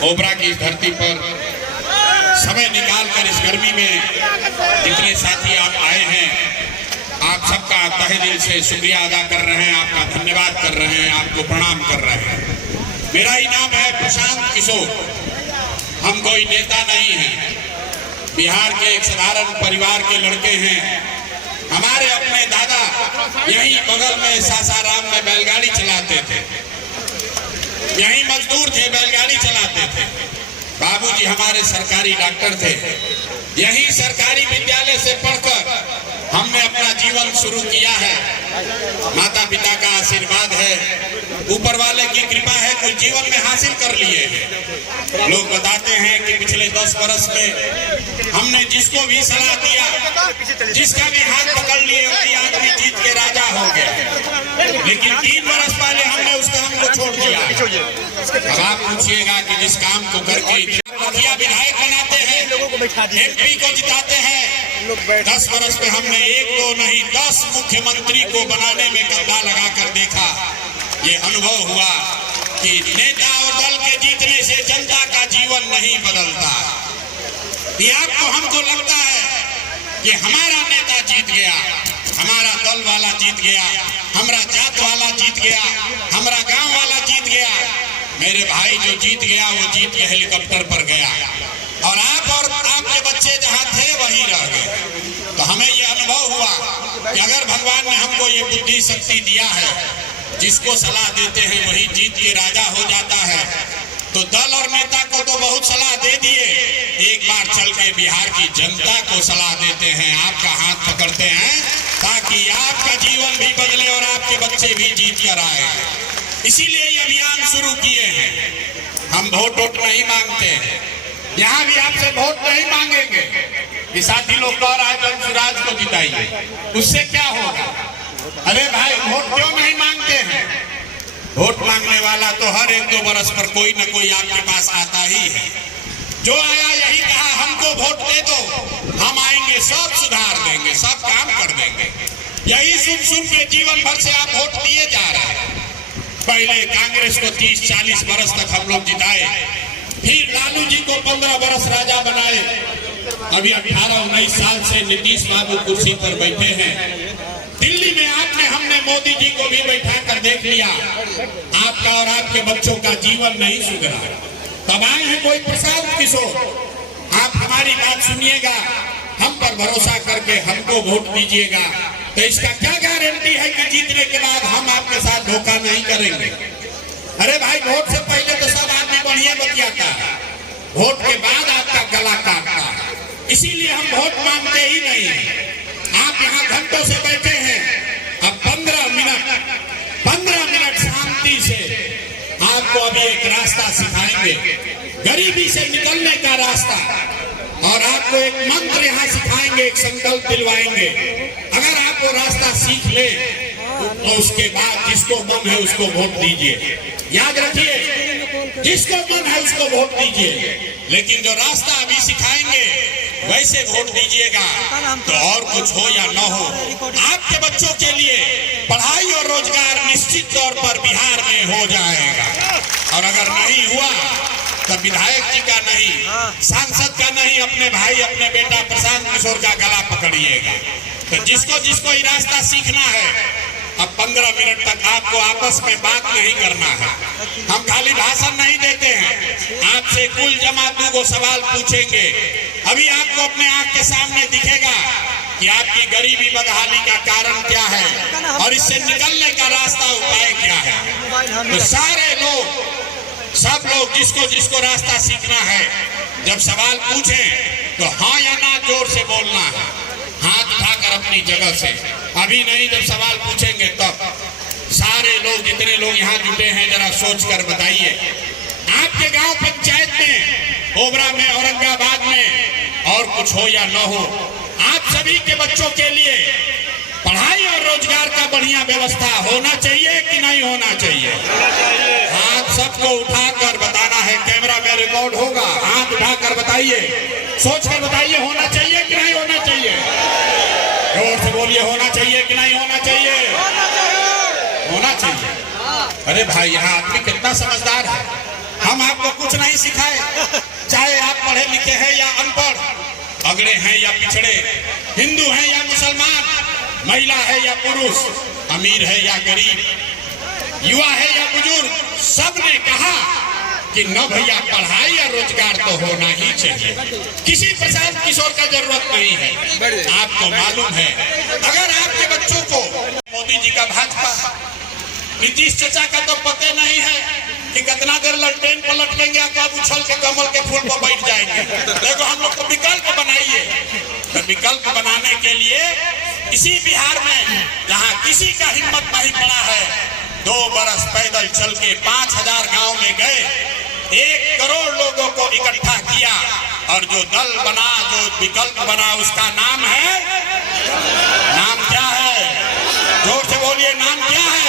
ओबरा की इस धरती पर समय निकालकर इस गर्मी में जितने साथी आप आए हैं, आप सबका तहे दिल से शुक्रिया अदा कर रहे हैं, आपका धन्यवाद कर रहे हैं, आपको प्रणाम कर रहे हैं। मेरा ही नाम है प्रशांत किशोर। हम कोई नेता नहीं हैं, बिहार के एक साधारण परिवार के लड़के हैं। हमारे अपने दादा यहीं बगल में सासाराम में बैलगाड़ी चलाते थे, यहीं मजदूर थे, बैलगाड़ी चलाते थे। बाबूजी हमारे सरकारी डॉक्टर थे। यही सरकारी विद्यालय से पढ़कर हमने अपना जीवन शुरू किया है। माता पिता का आशीर्वाद है, ऊपर वाले की कृपा है, कुछ जीवन में हासिल कर लिए हैं। लोग बताते हैं कि पिछले 10 वर्ष में हमने जिसको भी सलाह दिया, जिसका भी हाथ पकड़ लिए, वही आदमी जीत के राजा हो गया। लेकिन 3 वर्ष पहले हमने उस काम को छोड़ दिया। अब आप पूछिएगा कि जिस काम को करके मुखिया विधायक बनाते हैं, MP को जिताते हैं, 10 वर्ष में हमने 1-2 नहीं 10 मुख्यमंत्री को बनाने में कंधा लगाकर देखा। ये अनुभव हुआ कि नेता और दल के जीतने से जनता का जीवन नहीं बदलता। ये आपको हमको लगता है कि हमारा नेता जीत गया, हमारा दल वाला जीत गया, हमारा जात वाला जीत गया, हमारा गांव वाला जीत गया। मेरे भाई जो जीत गया वो जीत के हेलीकॉप्टर पर गया, और आपके बच्चे जहां थे वहीं रह गए। तो हमें ये अनुभव हुआ कि अगर भगवान ने हमको ये बुद्धि शक्ति दिया है, जिसको सलाह देते हैं वही जीत के राजा हो जाता है। तो दल और नेता को तो बहुत सलाह दे दिए, एक बार चल के बिहार की जनता को सलाह देते हैं, आपका हाथ पकड़ते हैं, ताकि आपका जीवन भी बदले और आपके बच्चे भी जीत कर आए। इसीलिए ये अभियान शुरू किए हैं। हम वोट नहीं मांगते हैं, यहाँ भी आपसे वोट नहीं मांगेंगे कि साथी लोग कह रहा है जंसुराज को जिताइए, उससे क्या होगा। अरे भाई, वोट क्यों नहीं मांगते हैं? वोट मांगने वाला तो हर 1-2 वर्ष पर कोई न कोई आपके पास आता ही है। जो आया यही कहा हमको वोट दे दो, हम आएंगे, सब सुधार देंगे, सब काम कर देंगे। यही सुन के जीवन भर से आप वोट दिए जा रहे हैं। पहले कांग्रेस को 30-40 वर्ष तक हम लोग जिताए, फिर लालू जी को 15 वर्ष राजा बनाए। अभी 18-19 साल से नीतीश बाबू कुर्सी पर बैठे हैं। दिल्ली में हमने मोदी जी को भी बैठा कर देख लिया, आपका और आपके बच्चों का जीवन नहीं सुधरा। तब आए हैं कोई प्रशांत किशोर। आप हमारी बात सुनिएगा, हम पर भरोसा करके हमको वोट दीजिएगा। तो इसका क्या गारंटी है कि जीतने के बाद हम आपके साथ धोखा नहीं करेंगे? अरे भाई, वोट से पहले तो सब आदमी बढ़िया बतियाता है, वोट के बाद आपका गला काटता है। इसीलिए हम वोट मांगते ही नहीं। आप यहाँ घंटों से बैठे हैं, अब 15 मिनट शांति से आपको अभी एक रास्ता सिखाएंगे, गरीबी से निकलने का रास्ता, और आपको एक मंत्र यहाँ सिखाएंगे, एक संकल्प दिलवाएंगे। अगर आप वो रास्ता सीख ले तो उसके बाद जिसको मन है उसको वोट दीजिए। याद रखिए, जिसको मन है उसको वोट दीजिए, लेकिन जो रास्ता अभी सिखाएंगे वैसे वोट दीजिएगा। तो और कुछ हो या न हो, आपके बच्चों के लिए पढ़ाई और रोजगार निश्चित तौर पर बिहार में हो जाएगा। और अगर नहीं हुआ तो विधायक जी का नहीं, सांसद का नहीं, अपने भाई अपने बेटा प्रशांत किशोर का गला पकड़िएगा। तो जिसको जिसको ये रास्ता सीखना है, अब 15 मिनट तक आपको आपस में बात नहीं करना है। हम खाली भाषण नहीं देते हैं, आपसे कुल जमा 2 सवाल पूछेंगे। अभी आपको अपने आंख के सामने दिखेगा कि आपकी गरीबी बदहाली का कारण क्या है और इससे निकलने का रास्ता उपाय क्या है। तो सारे लोग, सब लोग जिसको जिसको रास्ता सीखना है, जब सवाल पूछें तो हाँ या ना जोर से बोलना है, हाथ उठाकर अपनी जगह से। अभी नहीं, जब सवाल पूछेंगे तब। सारे लोग, जितने लोग यहाँ जुटे हैं, जरा सोच कर बताइए, आपके गांव पंचायत में, ओबरा में, औरंगाबाद में, और कुछ हो या न हो, आप सभी के बच्चों के लिए पढ़ाई और रोजगार का बढ़िया व्यवस्था होना चाहिए कि नहीं होना चाहिए? हाथ सबको उठाकर बताना है, कैमरा में रिकॉर्ड होगा। हाथ उठाकर बताइए, सोचकर बताइए, होना चाहिए कि नहीं होना चाहिए? जोर से बोलिए, होना चाहिए कि नहीं होना चाहिए? होना चाहिए। अरे भाई, यहाँ आदमी कितना समझदार है। हम आपको कुछ नहीं सिखाए, चाहे आप पढ़े लिखे हैं या अनपढ़, अगड़े हैं या पिछड़े, हिंदू हैं या मुसलमान, महिला है या पुरुष, अमीर है या गरीब, युवा है या बुजुर्ग, सबने कहा कि न भैया पढ़ाई या रोजगार तो होना ही चाहिए। किसी प्रशांत किशोर का जरूरत नहीं है। आपको मालूम है, अगर आपके बच्चों को मोदी जी का भाजपा, नीतीश चाचा का तो पता नहीं है कि कितना देर ललटेन पर लटकेंगे, कब उछल के कमल के फूल पर बैठ जाएंगे। देखो हम लोग को विकल्प बनाइए। तो विकल्प बनाने के लिए इसी बिहार में जहाँ किसी का हिम्मत नहीं पड़ा है, 2 बरस पैदल चल के 5000 गांव में गए, 1 करोड़ लोगों को इकट्ठा किया, और जो दल बना, जो विकल्प बना, उसका नाम है, नाम क्या है? जोर से बोलिए, नाम क्या है?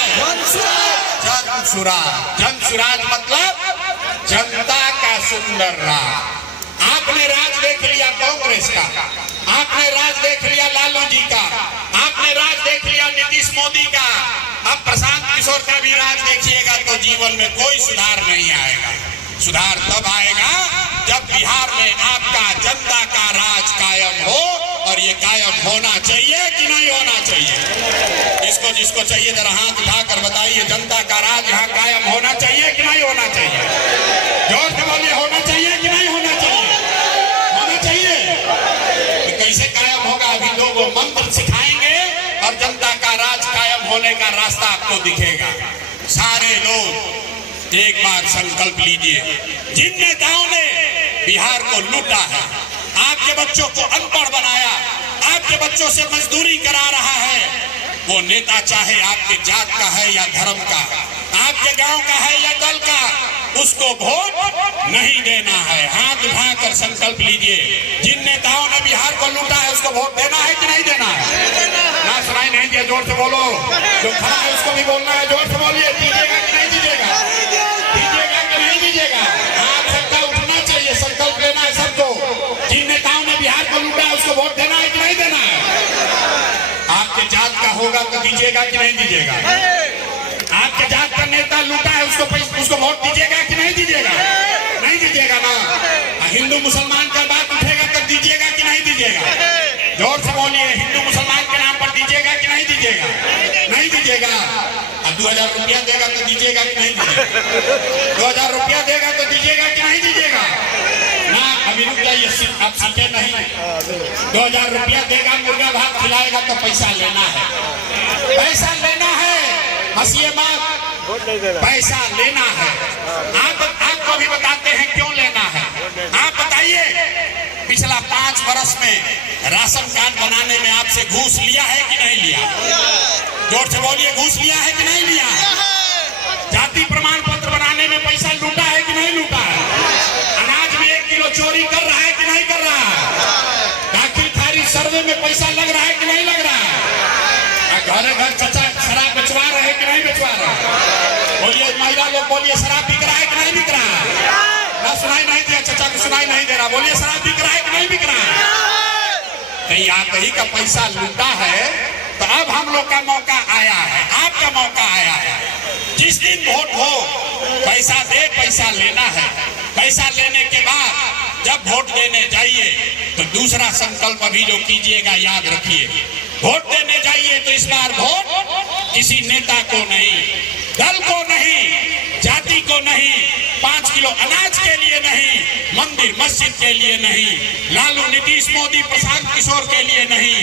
जनसुराज। जनसुराज मतलब जनता का सुंदर राज। आपने राज देख लिया कांग्रेस का, आपने राज देख लिया लालू जी का, आपने राज देख लिया नीतीश मोदी का, अब प्रशांत किशोर का भी राज देखिएगा तो जीवन में कोई सुधार नहीं आएगा। सुधार तब आएगा जब बिहार में आपका जनता का राज कायम हो, और ये कायम होना चाहिए कि नहीं होना चाहिए? इसको जिसको चाहिए जरा हाथ उठाकर बताइए, जनता का राज यहाँ कायम होना चाहिए कि नहीं होना चाहिए? जोर से बोलिए, होना चाहिए कि नहीं होना चाहिए? होना चाहिए। तो कैसे कायम होगा? अभी लोग मंत्र सिखाएंगे और जनता का राज कायम होने का रास्ता आपको दिखेगा। सारे लोग एक बार संकल्प लीजिए, जिन नेताओं ने बिहार को लूटा है, आपके बच्चों को अनपढ़ बनाया, आपके बच्चों से मजदूरी करा रहा है, वो नेता चाहे आपके जात का है या धर्म का, आपके गांव का है या दल का, उसको वोट नहीं देना है। हाथ उठाकर संकल्प लीजिए, जिन नेताओं ने बिहार को लूटा है उसको वोट देना है कि नहीं देना है? ना सुनाई नहीं दिया, जोर से बोलो। जो खड़ा है उसको भी बोलना है, जोर से बोलिए। दीजिएगा कि नहीं दीजिएगा? दीजिएगा कि नहीं दीजिएगा? हाथ सबका उठना चाहिए, संकल्प लेना है सबको। जिन नेताओं ने बिहार को लूटा है उसको वोट देना है कि नहीं देना है? आपके जात का होगा तो दीजिएगा कि नहीं दीजिएगा? आपके जात का नेता लूटा है उसको वोट दीजिएगा कि नहीं दीजिएगा? नहीं दीजिएगा ना। हिंदू मुसलमान का बात उठेगा तब दीजिएगा कि नहीं दीजिएगा? जोर से बोलिए, हिंदू मुसलमान के नाम पर दीजिएगा कि नहीं दीजिएगा? नहीं दीजिएगा। 2000 रुपया देगा तो दीजिएगा कि नहीं दीजिएगा? 2000 रुपया देगा तो दीजिएगा कि नहीं दीजिएगा? ना, अभी रुक जाइए, आप सीखे नहीं। 2000 रुपया देगा, मुर्गा भात खिलाएगा तो पैसा लेना है, पैसा लेना है। हंसिए मत, पैसा लेना है। आपको भी बताते हैं क्यों लेना है। आप बताइए, पिछला 5 वर्ष में राशन कार्ड बनाने में आपसे घूस लिया है कि नहीं लिया? जोर से बोलिए, घूस लिया है कि नहीं लिया? जाति प्रमाण पत्र बनाने में पैसा लूटा है कि नहीं लूटा है? अनाज में 1 किलो चोरी कर रहा है कि नहीं कर रहा है? दाखिल खारिज सर्वे में पैसा लग रहा है कि नहीं लग रहा है? घरे घर चचा शराब बेचवा रहे हैं कि नहीं बेचवा रहे? बोलिए, महिला लोग बोलिए, शराब बिक रहा है कि नहीं बिक रहा है? ना सुनाई नहीं दिया, चचा को सुनाई नहीं दे रहा। बोलिए, शराब बिक रहा है कि नहीं बिक रहा है? कहीं आप ही का पैसा लूटा है, तो अब हम लोग का मौका आया है, आपका मौका आया है। जिस दिन वोट हो, पैसा दे, पैसा लेना है। पैसा लेने के बाद जब वोट देने जाइए तो दूसरा संकल्प अभी जो कीजिएगा याद रखिए, वोट देने जाइए तो इस बार वोट किसी नेता को नहीं, दल को नहीं, जाति को नहीं, 5 किलो अनाज के लिए नहीं, मंदिर मस्जिद के लिए नहीं, लालू नीतीश मोदी प्रशांत किशोर के लिए नहीं।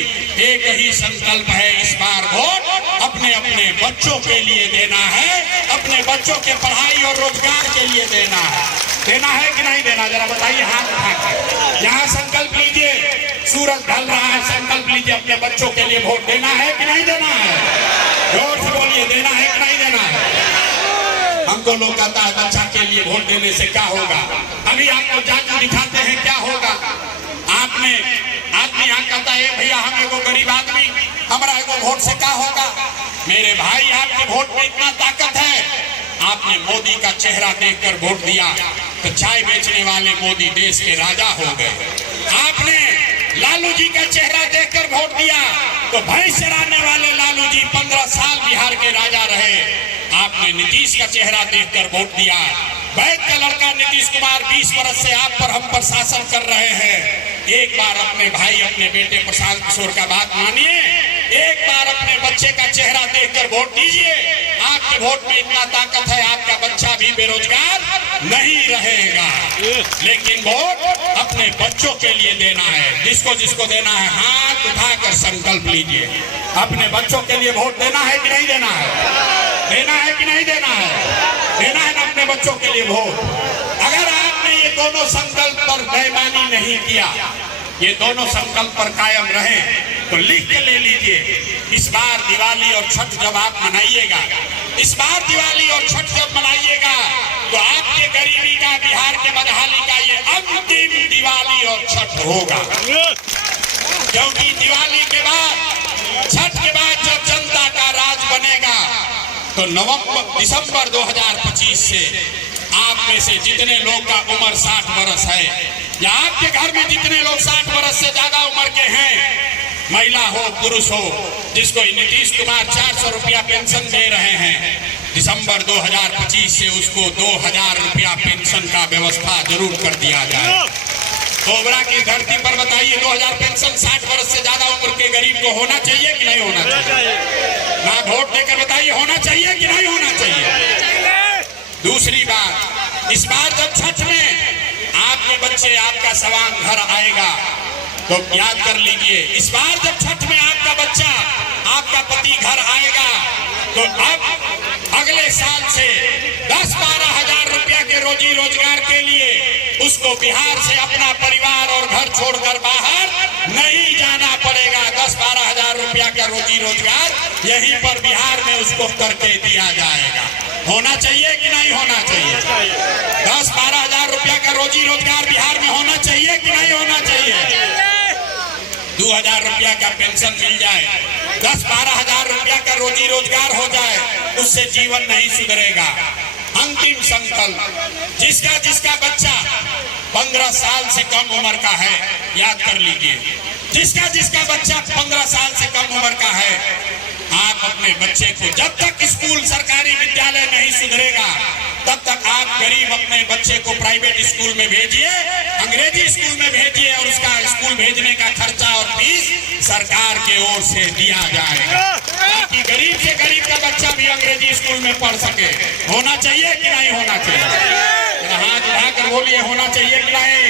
एक ही संकल्प है, इस बार वोट अपने अपने बच्चों के लिए देना है, अपने बच्चों के पढ़ाई और रोजगार के लिए देना है। देना है कि नहीं देना? जरा बताइए हाथ उठाकर। यहाँ संकल्प लीजिए, सूरज ढल रहा है, संकल्प लीजिए, अपने बच्चों के लिए वोट देना है कि नहीं देना है? जोर से बोलिए, देना है कि नहीं देना है? हमको लोग कहता है बच्चा के लिए वोट देने से क्या होगा। अभी आपको जाकर दिखाते हैं क्या होगा। आपने आदमी यहाँ कहता है, भैया हम एगो गरीब आदमी, हमारा एगो वोट से क्या होगा? मेरे भाई, आपके वोट में इतना ताकत है। आपने मोदी का चेहरा देखकर वोट दिया तो चाय बेचने वाले मोदी देश के राजा हो गए। आपने लालू जी का चेहरा देखकर वोट दिया तो भैंस चराने वाले लालू जी 15 साल बिहार के राजा रहे। आपने नीतीश का चेहरा देखकर वोट दिया, वैद का लड़का नीतीश कुमार 20 वर्ष से आप पर हम पर शासन कर रहे हैं। एक बार अपने भाई अपने बेटे प्रशांत किशोर का बात मानिए, एक बार अपने बच्चे का चेहरा देखकर वोट दीजिए। आपके वोट में इतना ताकत है, आपका बच्चा भी बेरोजगार नहीं रहेगा। लेकिन वोट अपने बच्चों के लिए देना है। जिसको जिसको देना है हाथ उठाकर संकल्प लीजिए। अपने बच्चों के लिए वोट देना है कि नहीं देना है? देना है कि नहीं देना है? देना है ना अपने बच्चों के लिए वोट। अगर आपने ये दोनों संकल्प पर बेईमानी नहीं किया, ये दोनों संकल्प पर कायम रहे, तो लिख के ले लीजिए। इस बार दिवाली और छठ जब आप मनाइएगा, इस बार दिवाली और छठ जब मनाइएगा, तो आपके गरीबी का, बिहार के बदहाली का ये अंतिम दिवाली और छठ होगा। क्योंकि दिवाली के बाद, छठ के बाद जब जनता का राज बनेगा, तो दिसंबर 2025 से आप में से जितने लोग का उम्र 60 वर्ष है, या आपके घर में जितने लोग 60 वर्ष से ज्यादा उम्र के हैं, महिला हो पुरुष हो, जिसको नीतीश कुमार 400 रुपया पेंशन दे रहे हैं, दिसंबर 2025 से उसको 2000 रुपया पेंशन का व्यवस्था जरूर कर दिया जाए। कोबरा की धरती पर बताइए, 2000 पेंशन 60 वर्ष से ज्यादा उम्र के गरीब को होना चाहिए कि नहीं होना चाहिए? ना वोट देकर बताइए, होना चाहिए कि नहीं होना चाहिए? दूसरी बात, इस बार जब छठ में आपके बच्चे, आपका सवांग घर आएगा, तो याद कर लीजिए, इस बार जब छठ में आपका बच्चा, आपका पति घर आएगा, तो अब अगले साल से 10-12 हजार रुपया के रोजी रोजगार के लिए उसको बिहार से अपना परिवार और घर छोड़कर बाहर नहीं जाना पड़ेगा। 10-12 हजार रुपया का रोजी रोजगार यहीं पर बिहार में उसको करके दिया जाएगा। होना चाहिए कि नहीं होना चाहिए? 10-12 हजार रुपया का रोजी रोजगार बिहार में होना चाहिए कि नहीं होना चाहिए? 2000 रुपया का पेंशन मिल जाए, 10-12 हजार रुपया का रोजी रोजगार हो जाए, उससे जीवन नहीं सुधरेगा। अंतिम संकल्प, जिसका जिसका बच्चा 15 साल से कम उम्र का है, याद कर लीजिए, जिसका जिसका बच्चा 15 साल से कम उम्र का है, आप अपने बच्चे को, जब तक स्कूल सरकारी विद्यालय नहीं सुधरेगा, तब तक आप गरीब अपने बच्चे को प्राइवेट स्कूल में भेजिए, अंग्रेजी स्कूल में भेजिए, और उसका स्कूल भेजने का खर्चा और फीस सरकार के ओर से दिया जाएगा, ताकि गरीब से गरीब का बच्चा भी अंग्रेजी स्कूल में पढ़ सके। होना चाहिए कि नहीं होना चाहिए? हाथ उठाकर बोलिए, होना चाहिए कि नहीं?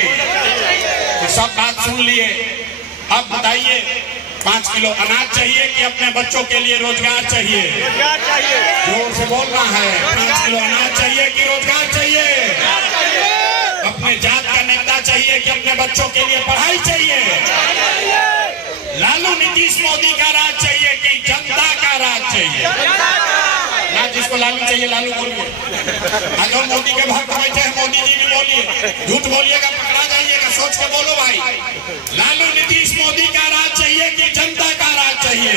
तो सब बात सुन लिए। अब बताइए, 5 किलो अनाज चाहिए कि अपने बच्चों के लिए रोजगार चाहिए? जोर से बोलना है। 5 किलो अनाज चाहिए कि रोजगार चाहिए? अपने जात का नेता चाहिए कि अपने बच्चों के लिए पढ़ाई चाहिए? लालू नीतीश मोदी का राज चाहिए कि जनता का राज चाहिए? ना जिसको लालू चाहिए लालू बोलिए। आज हम मोदी के भक्त बैठे हैं, मोदी जी भी बोलिए, झूठ बोलिएगा पकड़ा जाइएगा, सोच के बोलो भाई। लालू नीतीश मोदी का राज चाहिए कि जनता का राज चाहिए?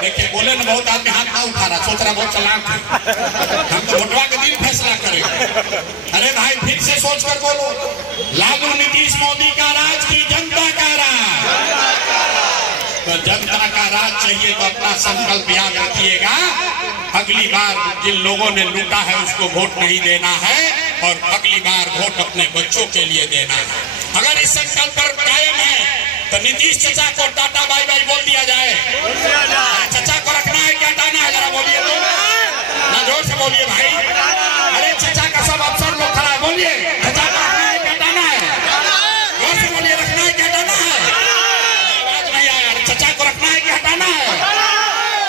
देखिए, बोले ना, बहुत आदमी हाथ ना उठा रहा, सोच रहा बहुत चालाक है, हम तो वोटवा के दिन फैसला करेंगे। अरे भाई, फिर से सोच कर बोलो, लालू नीतीश मोदी का राज की जनता का राज? तो जनता का राज चाहिए तो अपना संकल्प याद रखिएगा। अगली बार जिन लोगों ने लूटा है उसको वोट नहीं देना है, और अगली बार वोट अपने बच्चों के लिए देना है। अगर इस संकल्प पर कायम है, तो नीतीश चचा को टाटा बाय बाय बोल दिया जाए। चचा को रखना है क्या हटाना है? जरा बोलिए तो, ना जोर से बोलिए भाई। अरे चचा का सब अफसर लोग खड़ा है, बोलिए, चचा को रखना है क्या हटाना है? जोर से बोलिए, रखना है क्या हटाना है? आवाज नहीं आया। चचा को रखना है क्या हटाना है?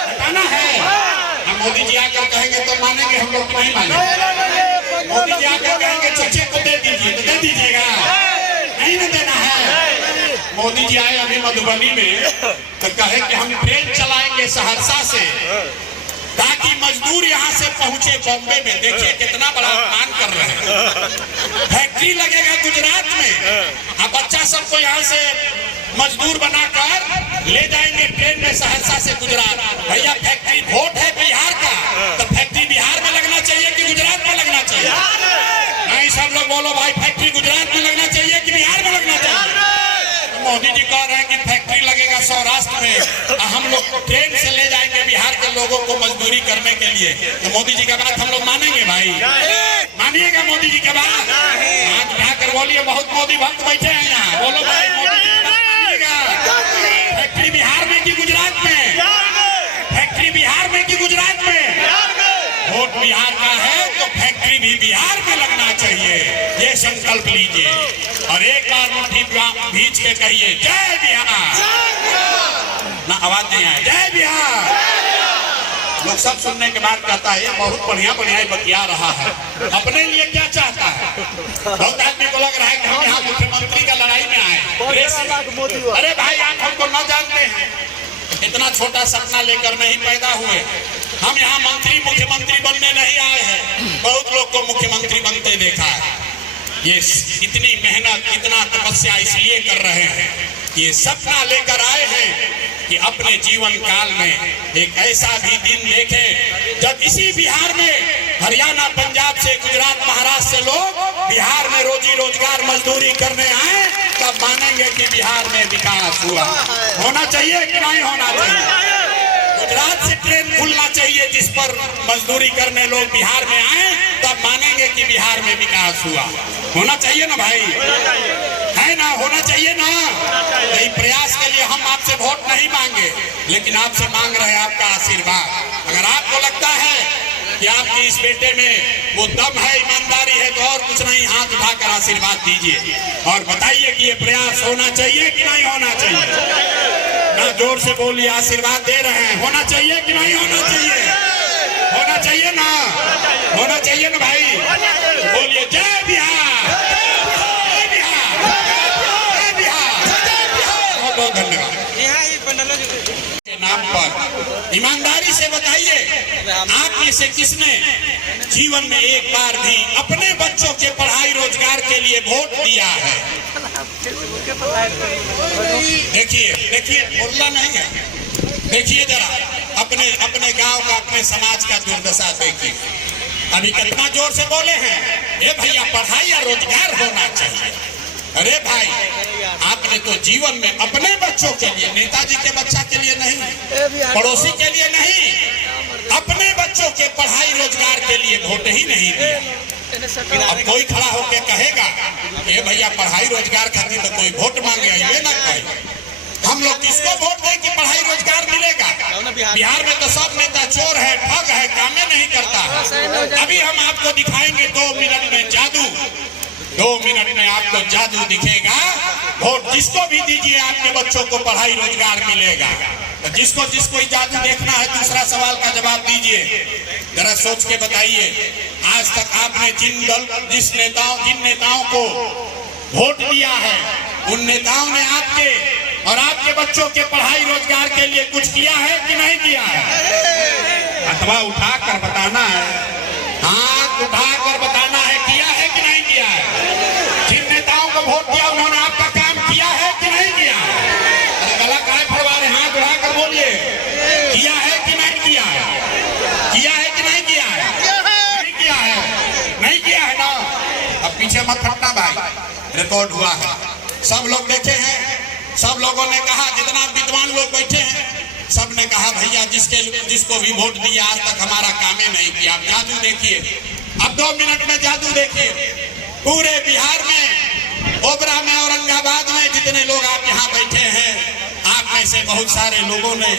हटाना है। हम मोदी जी आकर कहेंगे तो मानेंगे, हम लोग नहीं मानेंगे। मोदी जी आकर कहेंगे चचे को दे दीजिए, तो दे दीजिएगा? नहीं ना देना है। मोदी जी आए अभी मधुबनी में, तो कहे कि हम ट्रेन चलाएंगे सहरसा से, ताकि मजदूर यहाँ से पहुंचे बॉम्बे में। देखिए कितना बड़ा अपमान कर रहे हैं। फैक्ट्री लगेगा गुजरात में, अब बच्चा सबको यहाँ से मजदूर बनाकर ले जाएंगे ट्रेन में सहरसा से गुजरात। भैया, फैक्ट्री वोट है बिहार का, तो फैक्ट्री बिहार में लगना चाहिए कि गुजरात में लगना चाहिए? नहीं, सब लोग बोलो भाई, फैक्ट्री गुजरात में लगना चाहिए कि बिहार में लगना चाहिए? मोदी जी कह रहे हैं कि फैक्ट्री लगेगा सौराष्ट्र में हम लोग ट्रेन से ले जाएंगे बिहार के लोगों को मजदूरी करने के लिए, तो मोदी जी का बात हम लोग मानेंगे भाई? मानिएगा मोदी जी का बात? हाथ उठाकर बोलिए, बहुत मोदी भक्त बैठे हैं यहाँ, बोलो भाई मोदी जी की बात मानिएगा। फैक्ट्री बिहार में कि गुजरात में? फैक्ट्री बिहार में कि गुजरात में? वोट बिहार का है तो फैक्ट्री भी बिहार में लगना चाहिए, ये संकल्प लीजिए और एक बार मुट्ठी भींच के कहिए जय बिहार। ना आवाज नहीं आए, जय बिहार। लोग सब सुनने के बाद कहता है ये बहुत बढ़िया बढ़िया बतिया रहा है, अपने लिए क्या चाहता है? बहुत आदमी को लग रहा है कि हम यहाँ मुख्यमंत्री का लड़ाई में आए। अरे भाई आप हमको न जानते हैं, इतना छोटा सपना लेकर नहीं पैदा हुए। हम यहाँ मंत्री मुख्यमंत्री बनने नहीं आए हैं, बहुत लोग को मुख्यमंत्री बनते देखा है। ये इतनी मेहनत इतना तपस्या इसलिए कर रहे हैं, ये सपना लेकर आए हैं कि अपने जीवन काल में एक ऐसा भी दिन देखें जब इसी बिहार में हरियाणा पंजाब से गुजरात महाराष्ट्र से लोग बिहार में रोजी रोजगार मजदूरी करने आए, तब मानेंगे कि बिहार में विकास हुआ। होना चाहिए कि नहीं होना चाहिए? गुजरात से ट्रेन खुलना चाहिए जिस पर मजदूरी करने लोग बिहार में आए, तब मानेंगे कि बिहार में विकास हुआ। होना चाहिए ना भाई? है ना? होना चाहिए ना? यही प्रयास के लिए हम आपसे वोट नहीं मांगे, लेकिन आपसे मांग रहे हैं आपका आशीर्वाद। अगर आपको लगता है कि आपके इस बेटे में वो दम है, ईमानदारी है, तो और कुछ नहीं, हाथ उठाकर आशीर्वाद दीजिए और बताइए कि ये प्रयास होना चाहिए कि नहीं होना चाहिए। ना जोर से बोलिए, आशीर्वाद दे रहे हैं। होना चाहिए कि नहीं होना चाहिए? होना चाहिए ना? होना चाहिए ना भाई? बोलिए जय बिहार, जय बिहार, जय बिहार। बहुत बहुत धन्यवाद। के नाम पर ईमानदारी से बताइए, आप में से किसने जीवन में एक बार भी अपने बच्चों के पढ़ाई रोजगार के लिए वोट दिया है? देखिए देखिए, बोलना नहीं है, देखिए जरा अपने अपने गांव का, अपने समाज का दुर्दशा देखिए। अभी कितना जोर से बोले हैं, ये भैया पढ़ाई या रोजगार होना चाहिए। अरे भाई, आपने तो जीवन में अपने बच्चों के लिए, नेताजी के बच्चा के लिए नहीं, पड़ोसी के लिए नहीं, अपने बच्चों के पढ़ाई रोजगार के लिए वोट ही नहीं दिया। अब कोई खड़ा होके कहेगा ये भैया पढ़ाई रोजगार खातिर तो कोई वोट मांगे आइए ना कोई। हम लोग किसको वोट दें कि पढ़ाई रोजगार मिलेगा? बिहार में तो सब नेता चोर है, ठग है, कामें नहीं करता। अभी हम आपको दिखाएंगे 2 मिनट में जादू, 2 मिनट में आपको जादू दिखेगा। वोट जिसको भी दीजिए आपके बच्चों को पढ़ाई रोजगार मिलेगा। तो जिसको जिसको जादू देखना है, दूसरा सवाल का जवाब दीजिए, जरा सोच के बताइए। आज तक आपने जिन नेताओं को वोट दिया है, उन नेताओं ने आपके और आपके बच्चों के पढ़ाई रोजगार के लिए कुछ किया है कि नहीं किया है? अथवा उठाकर बताना है, हाथ उठाकर बताना है, किया है कि नहीं किया है? जिन नेताओं को वोट दिया उन्होंने आपका काम किया है कि नहीं किया? अरे गला काहे फड़वा रहे? हाथ उठाकर बोलिए, किया है कि नहीं किया है? किया है कि नहीं किया है? नहीं किया है, नहीं किया है ना? अब पीछे मत हटना भाई, रिकॉर्ड हुआ है, सब लोग देखे हैं। सब लोगों ने कहा, जितना विद्वान लोग बैठे हैं, सब ने कहा भैया जिसको भी वोट दिया आज तक हमारा कामे नहीं किया। आप जादू देखिए, अब 2 मिनट में जादू देखिए। पूरे बिहार में, ओबरा में, औरंगाबाद में जितने लोग आप यहाँ बैठे हैं, आप में से बहुत सारे लोगों ने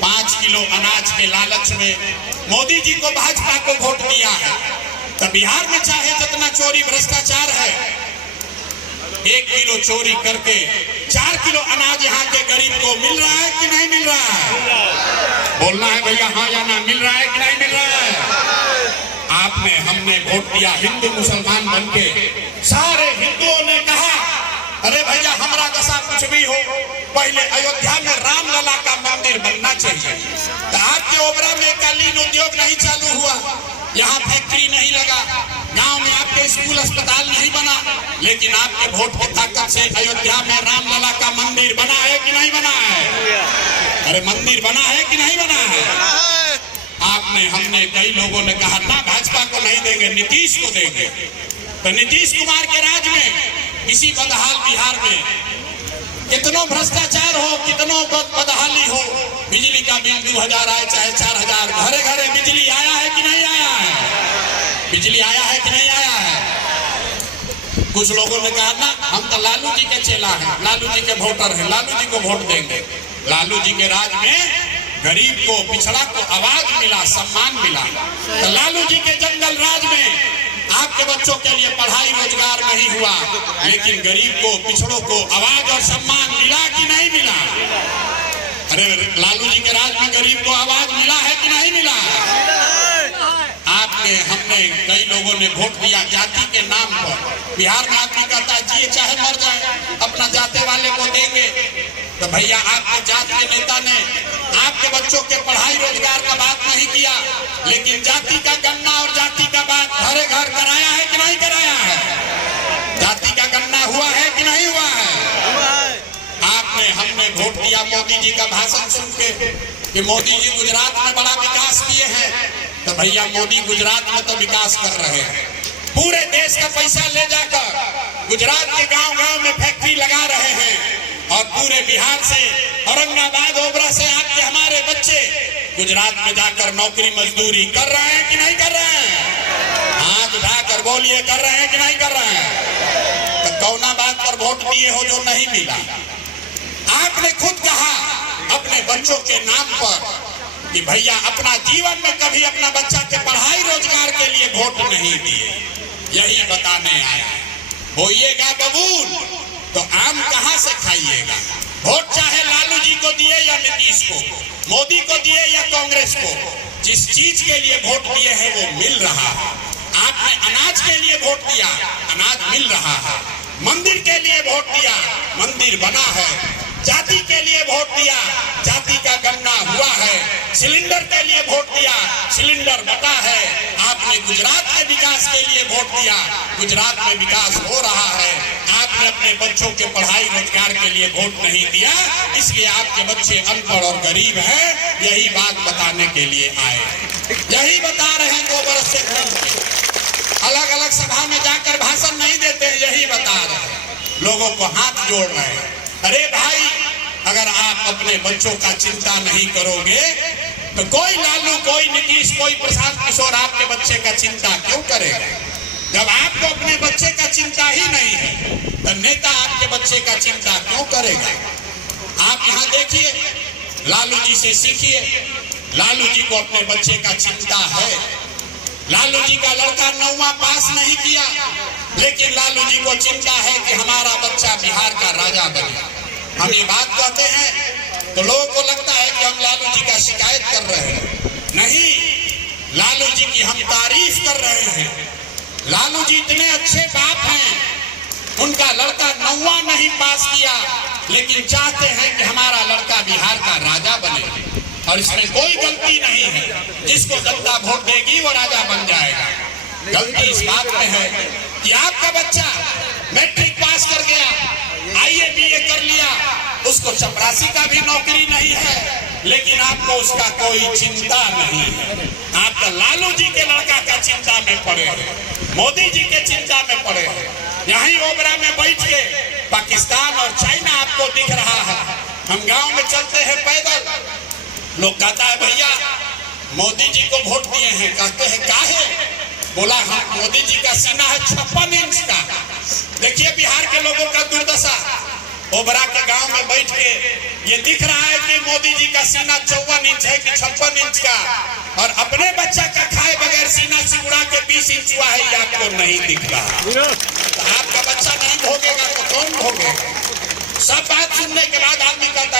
5 किलो अनाज के लालच में मोदी जी को, भाजपा को वोट दिया है। तो बिहार में चाहे जितना चोरी भ्रष्टाचार है, 1 किलो चोरी करके 4 किलो अनाज यहाँ के गरीब को मिल रहा है कि नहीं मिल रहा है? बोलना है भैया हाँ या ना, मिल रहा है कि नहीं मिल रहा है? आपने, हमने वोट दिया हिंदू मुसलमान बनके, सारे हिंदुओं ने कहा अरे भैया हमारा दशा कुछ भी हो, पहले अयोध्या में रामलला का मंदिर बनना चाहिए। तो आपके ओबरा में कालीन उद्योग नहीं चालू हुआ, यहाँ फैक्ट्री नहीं लगा, गांव में आपके स्कूल अस्पताल नहीं बना, लेकिन आपके वोट की ताकत से अयोध्या में रामलला का मंदिर बना है कि नहीं बना है? अरे मंदिर बना है कि नहीं बना है? आपने, हमने, कई लोगों ने कहा ना भाजपा को नहीं देंगे, नीतीश को देंगे। तो नीतीश कुमार के राज में, इसी बदहाल बिहार में कितनो भ्रष्टाचार हो, कितनो बदहाली हो, बिजली का बिल 2000 आए चाहे 4000, घरे घरे बिजली आया है कि नहीं आया है? बिजली आया है कि नहीं आया है? कुछ लोगों ने कहा ना हम तो लालू जी के चेला हैं, लालू जी के वोटर हैं, लालू जी को वोट देंगे। लालू जी के राज में गरीब को, पिछड़ा को आवाज मिला, सम्मान मिला। तो लालू जी के जंगल राज में आपके बच्चों के लिए पढ़ाई रोजगार नहीं हुआ, लेकिन गरीब को, पिछड़ों को आवाज और सम्मान मिला कि नहीं मिला? अरे लालू जी के राज में गरीब को आवाज मिला है कि नहीं मिला? आपने, हमने, कई लोगों ने वोट दिया जाति के नाम पर। बिहार में आदमी कहता है जिए चाहे मर जाए, अपना जाते वाले को देंगे। तो भैया आपके जात के नेता ने आपके बच्चों के पढ़ाई रोजगार का बात नहीं किया, लेकिन जाति का गन्ना और जाति का बात घरे घर कराया है कि नहीं कराया है? जाति का गन्ना हुआ है कि नहीं हुआ है? आपने, हमने वोट दिया मोदी जी का भाषण सुन के कि मोदी जी गुजरात में बड़ा विकास किए हैं। तो भैया मोदी गुजरात में तो विकास कर रहे हैं, पूरे देश का पैसा ले जाकर गुजरात के गांव-गांव में फैक्ट्री लगा रहे हैं, और पूरे बिहार से, औरंगाबाद, ओबरा से आपके हमारे बच्चे गुजरात में जाकर नौकरी मजदूरी कर रहे हैं कि नहीं कर रहे हैं? हाथ उठाकर बोलिए, कर रहे हैं कि नहीं कर रहे हैं? तो कौना बात पर वोट दिए हो जो नहीं मिला? आपने खुद कहा अपने बच्चों के नाम पर कि भैया अपना जीवन में कभी अपना बच्चा के पढ़ाई रोजगार के लिए वोट नहीं दिए। यही बताने आया, होइएगा कबूल तो आम कहां से खाइएगा? वोट चाहे लालू जी को दिए या नीतीश को, मोदी को दिए या कांग्रेस को, जिस चीज के लिए वोट दिए हैं वो मिल रहा है। आपने अनाज के लिए वोट दिया, अनाज मिल रहा है। मंदिर के लिए वोट दिया, मंदिर बना है। जाति के लिए वोट दिया, जाति का गन्ना हुआ है। सिलेंडर के लिए वोट दिया, सिलेंडर बटा है। आपने गुजरात के विकास के लिए वोट दिया, गुजरात में विकास हो रहा है। आपने अपने बच्चों के पढ़ाई रोजगार के लिए वोट नहीं दिया, इसलिए आपके बच्चे अनपढ़ और गरीब हैं। यही बात बताने के लिए आए, यही बता रहे हैं। 2 बरस से अलग अलग सभा में जाकर भाषण नहीं देते, यही बता रहे हैं, लोगों को हाथ जोड़ रहे हैं। अरे भाई, अगर आप अपने बच्चों का चिंता नहीं करोगे तो कोई लालू, कोई नीतीश, कोई प्रशांत किशोर आपके बच्चे का चिंता क्यों करेगा? जब आपको अपने बच्चे का चिंता ही नहीं है तो नेता आपके बच्चे का चिंता क्यों करेगा? आप यहाँ देखिए, लालू जी से सीखिए। लालू जी को अपने बच्चे का चिंता है। लालू जी का लड़का 9वां पास नहीं किया, लेकिन लालू जी को चिंता है कि हमारा बच्चा बिहार का राजा बने। हम ये बात कहते हैं तो लोगों को लगता है कि हम लालू जी का शिकायत कर रहे हैं। नहीं, लालू जी की हम तारीफ कर रहे हैं। लालू जी इतने अच्छे बाप हैं, उनका लड़का 9वां नहीं पास किया, लेकिन चाहते हैं कि हमारा लड़का बिहार का राजा बने। और इसमें कोई गलती नहीं है, जिसको जनता वोट देगी वो राजा बन जाएगा। गलती इस बात में है कि आपका बच्चा मैट्रिक पास कर गया, IAA BA कर लिया, उसको चपरासी का भी नौकरी नहीं है, लेकिन आपको उसका कोई चिंता नहीं है। आप तो लालू जी के लड़का का चिंता में पड़े हैं, मोदी जी के चिंता में पड़े हैं। यहीं ओबरा में बैठ के पाकिस्तान और चाइना आपको दिख रहा है। हम गांव में चलते हैं पैदल, लोग कहता है भैया मोदी जी को वोट दिए हैं, कहते हैं काहे? बोला हम, मोदी जी का सीना है 56 इंच का। देखिए बिहार के लोगों का दुर्दशा। ओबरा के गांव में बैठ के ये दिख रहा है कि मोदी जी का सीना 54 इंच है कि 56 इंच का, और अपने बच्चा का खाए बगैर सीना सिकुड़ा के 20 इंच हुआ है, ये आपको नहीं दिख रहा। तो आपका बच्चा नहीं भोगेगा तो कौन भोगेगा? सब बात सुनने के बाद आदमी कहता